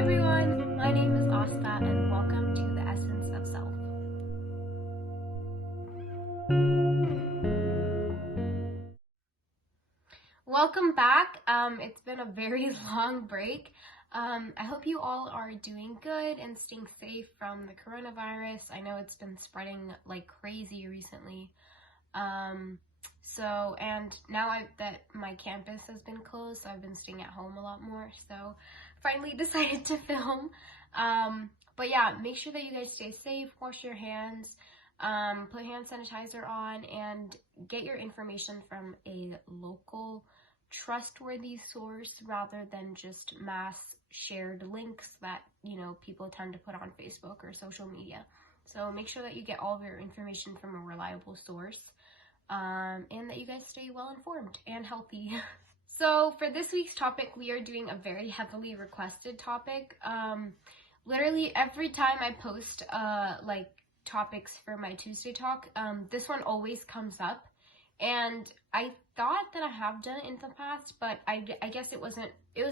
everyone, my name is Asta and welcome to the Essence of Self. Welcome back. It's been a very long break. I hope you all are doing good and staying safe from the coronavirus. I know it's been spreading like crazy recently. And now that my campus has been closed, so I've been staying at home a lot more. So finally decided to film. But yeah, make sure that you guys stay safe, wash your hands, put hand sanitizer on, and get your information from a local, trustworthy source rather than just mass shared links that, people tend to put on Facebook or social media. So make sure that you get all of your information from a reliable source, and that you guys stay well informed and healthy. So for this week's topic, we are doing a very heavily requested topic. Literally every time I post topics for my Tuesday talk, this one always comes up. And I thought that I have done it in the past, but I guess it was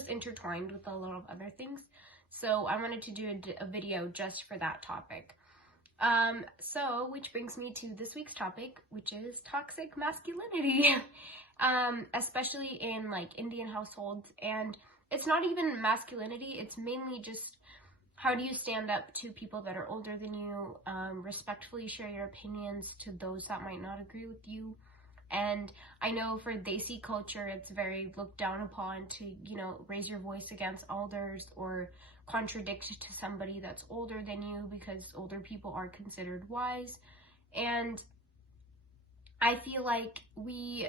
intertwined with a lot of other things. So I wanted to do a video just for that topic. Which brings me to this week's topic, which is toxic masculinity, especially in Indian households. And it's not even masculinity, it's mainly just how do you stand up to people that are older than you, respectfully share your opinions to those that might not agree with you. And I know for Desi culture, it's very looked down upon to, raise your voice against elders or contradict to somebody that's older than you, because older people are considered wise. And I feel like we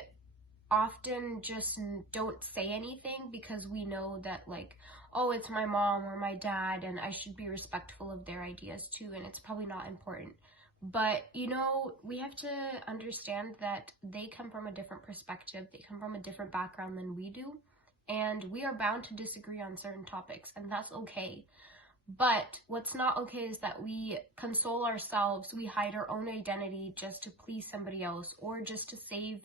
often just don't say anything because we know that oh, it's my mom or my dad and I should be respectful of their ideas too, and it's probably not important. But, we have to understand that they come from a different perspective, they come from a different background than we do, and we are bound to disagree on certain topics, and that's okay. But what's not okay is that we console ourselves, we hide our own identity just to please somebody else, or just to save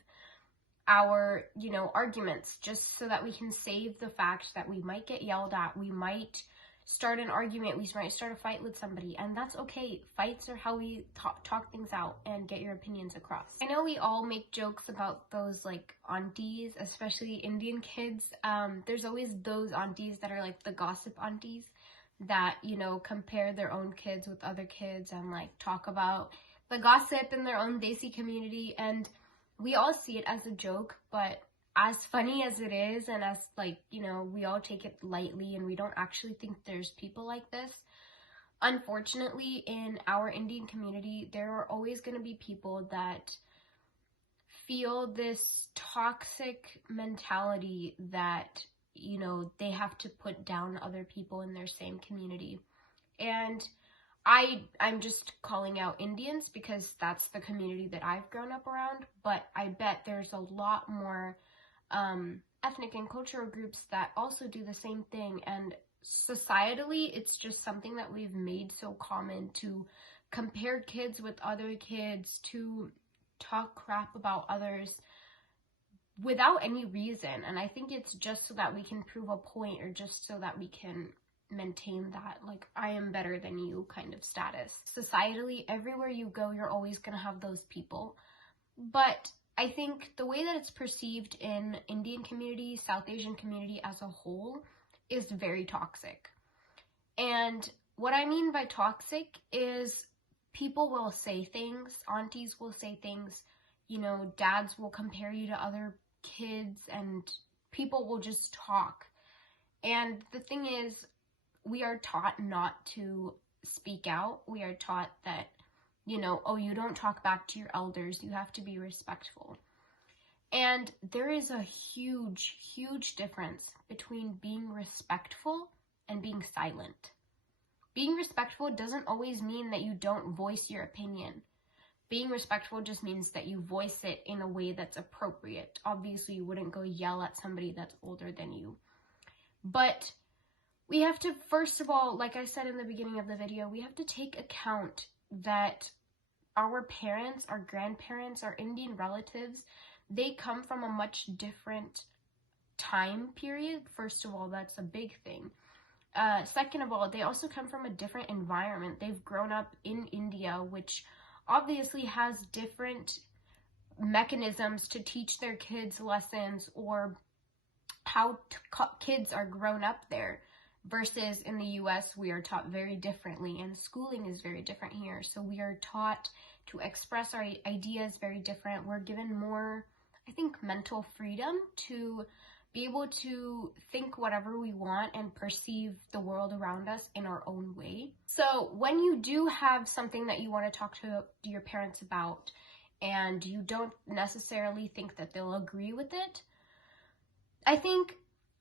our, arguments, just so that we can save the fact that we might get yelled at, we might start an argument, we might start a fight with somebody, and that's okay. Fights are how we talk things out and get your opinions across. I know we all make jokes about those aunties, especially Indian kids. There's always those aunties that are the gossip aunties that, compare their own kids with other kids and talk about the gossip in their own Desi community, and we all see it as a joke, but as funny as it is, and as we all take it lightly and we don't actually think there's people like this, unfortunately in our Indian community, there are always going to be people that feel this toxic mentality that, they have to put down other people in their same community. And I'm just calling out Indians because that's the community that I've grown up around, but I bet there's a lot more ethnic and cultural groups that also do the same thing. And societally, it's just something that we've made so common to compare kids with other kids, to talk crap about others without any reason. And I think it's just so that we can prove a point, or just so that we can maintain that I am better than you kind of status. Societally, everywhere you go, you're always gonna have those people. But I think the way that it's perceived in Indian community, South Asian community as a whole, is very toxic. And what I mean by toxic is people will say things, aunties will say things, dads will compare you to other kids, and people will just talk. And the thing is, we are taught not to speak out. We are taught that, oh, you don't talk back to your elders, you have to be respectful. And there is a huge, huge difference between being respectful and being silent. Being respectful doesn't always mean that you don't voice your opinion. Being respectful just means that you voice it in a way that's appropriate. Obviously, you wouldn't go yell at somebody that's older than you. But we have to, first of all, like I said in the beginning of the video, we have to take account that our parents, our grandparents, our Indian relatives, they come from a much different time period. First of all, that's a big thing. Second of all, they also come from a different environment. They've grown up in India, which obviously has different mechanisms to teach their kids lessons, or how kids are grown up there, versus in the US we are taught very differently, and schooling is very different here. So we are taught to express our ideas very different. We're given more, I think, mental freedom to be able to think whatever we want and perceive the world around us in our own way. So when you do have something that you want to talk to your parents about and you don't necessarily think that they'll agree with it, I think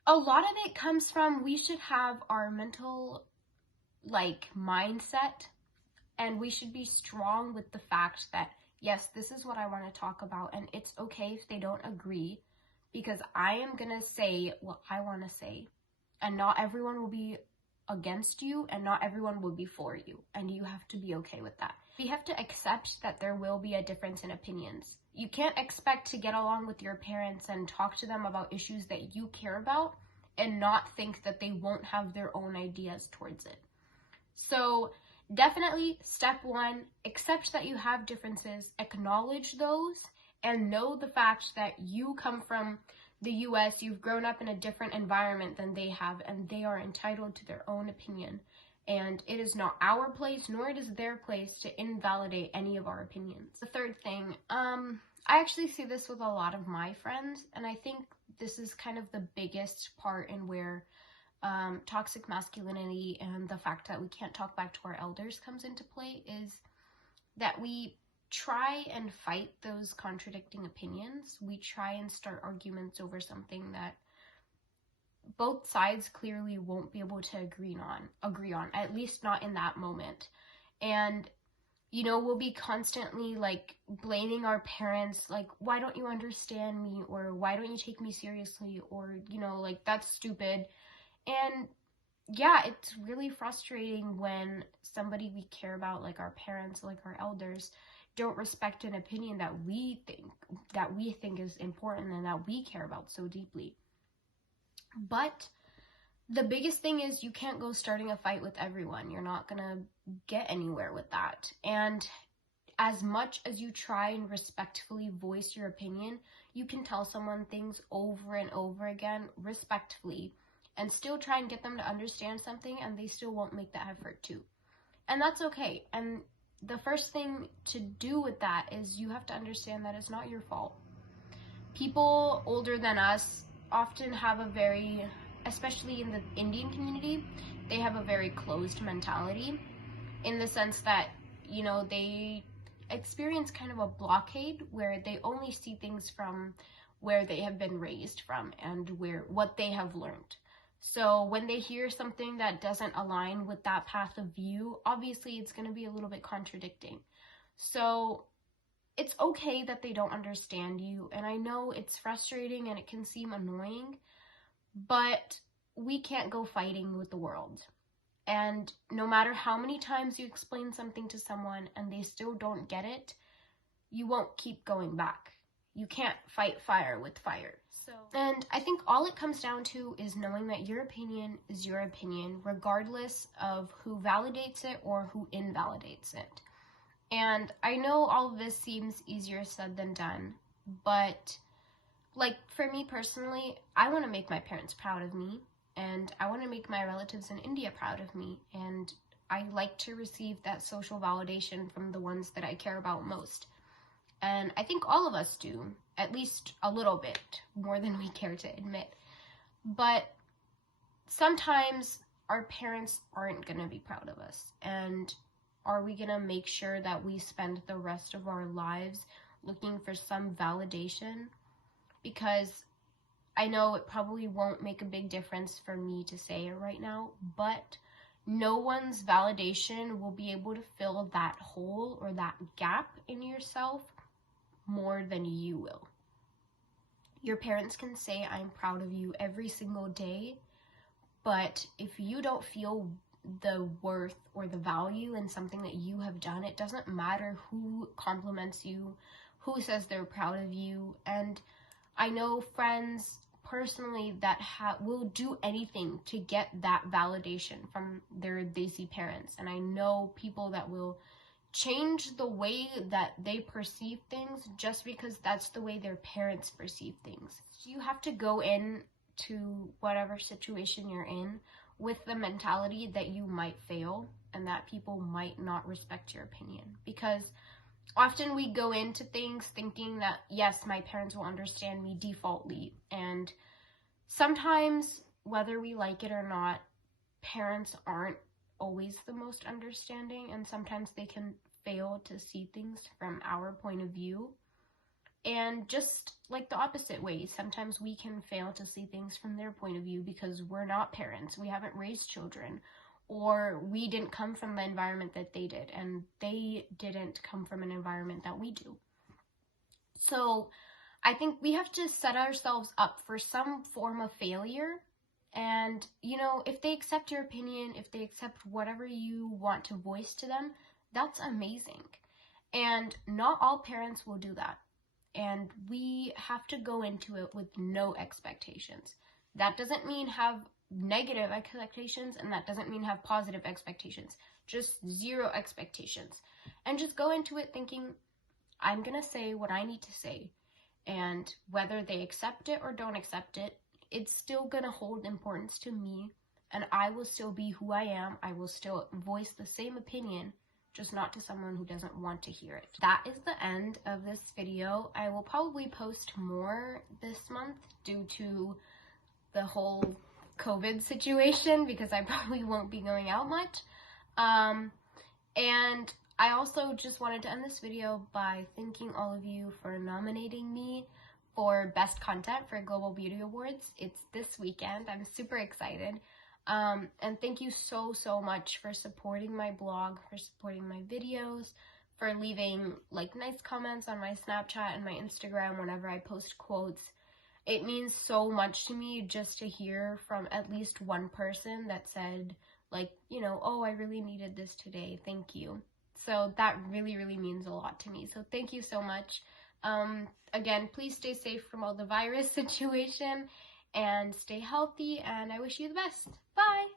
a lot of it comes from, we should have our mental mindset, and we should be strong with the fact that, yes, this is what I want to talk about, and it's okay if they don't agree, because I am gonna say what I want to say, and not everyone will be against you, and not everyone will be for you, and you have to be okay with that. You have to accept that there will be a difference in opinions. You can't expect to get along with your parents and talk to them about issues that you care about and not think that they won't have their own ideas towards it. So definitely, step one, accept that you have differences, acknowledge those, and know the fact that you come from the US, you've grown up in a different environment than they have, and they are entitled to their own opinion. And it is not our place, nor it is their place, to invalidate any of our opinions. The third thing, I actually see this with a lot of my friends, and I think this is kind of the biggest part in where toxic masculinity and the fact that we can't talk back to our elders comes into play, is that we try and fight those contradicting opinions. We try and start arguments over something that both sides clearly won't be able to agree on, at least not in that moment. And we'll be constantly blaming our parents, why don't you understand me, or why don't you take me seriously, or that's stupid. And yeah, it's really frustrating when somebody we care about, like our parents, like our elders, don't respect an opinion that we think is important and that we care about so deeply. But the biggest thing is, you can't go starting a fight with everyone. You're not gonna get anywhere with that. And as much as you try and respectfully voice your opinion, you can tell someone things over and over again respectfully and still try and get them to understand something, and they still won't make that effort too. And that's okay. And the first thing to do with that is, you have to understand that it's not your fault. People older than us often have a very, especially in the Indian community, they have a very closed mentality, in the sense that, they experience kind of a blockade where they only see things from where they have been raised from and what they have learned. So when they hear something that doesn't align with that path of view, obviously it's going to be a little bit contradicting. So it's okay that they don't understand you, and I know it's frustrating and it can seem annoying, but we can't go fighting with the world. And no matter how many times you explain something to someone and they still don't get it, you won't keep going back. You can't fight fire with fire. And I think all it comes down to is knowing that your opinion is your opinion, regardless of who validates it or who invalidates it. And I know all of this seems easier said than done, but for me personally, I want to make my parents proud of me, and I want to make my relatives in India proud of me, and I like to receive that social validation from the ones that I care about most. And I think all of us do, at least a little bit, more than we care to admit. But sometimes our parents aren't going to be proud of us, and are we going to make sure that we spend the rest of our lives looking for some validation? Because I know it probably won't make a big difference for me to say it right now, but no one's validation will be able to fill that hole or that gap in yourself more than you will. Your parents can say, I'm proud of you every single day, but if you don't feel the worth or the value in something that you have done, it doesn't matter who compliments you, who says they're proud of you. And I know friends, personally that will do anything to get that validation from their Desi parents. And I know people that will change the way that they perceive things just because that's the way their parents perceive things. You have to go in to whatever situation you're in with the mentality that you might fail and that people might not respect your opinion, because often we go into things thinking that, yes, my parents will understand me defaultly, and sometimes, whether we like it or not, parents aren't always the most understanding, and sometimes they can fail to see things from our point of view. And just like the opposite way, sometimes we can fail to see things from their point of view because we're not parents, we haven't raised children, or we didn't come from the environment that they did, and they didn't come from an environment that we do. So I think we have to set ourselves up for some form of failure. And, you know, if they accept your opinion, if they accept whatever you want to voice to them, that's amazing. And not all parents will do that. And we have to go into it with no expectations. That doesn't mean have negative expectations, and that doesn't mean have positive expectations. Just zero expectations. And just go into it thinking, I'm gonna say what I need to say. And whether they accept it or don't accept it, it's still gonna hold importance to me, and I will still be who I am. I will still voice the same opinion, just not to someone who doesn't want to hear it. That is the end of this video. I will probably post more this month due to the whole COVID situation, because I probably won't be going out much. And I also just wanted to end this video by thanking all of you for nominating me for Best Content for Global Beauty Awards. It's this weekend. I'm super excited. And thank you so much for supporting my blog, for supporting my videos, for leaving like nice comments on my Snapchat and my Instagram whenever I post quotes. It means so much to me just to hear from at least one person that said, like, you know, oh, I really needed this today, thank you. So that really means a lot to me. So thank you so much. Again, please stay safe from all the virus situation and stay healthy, and I wish you the best. Bye!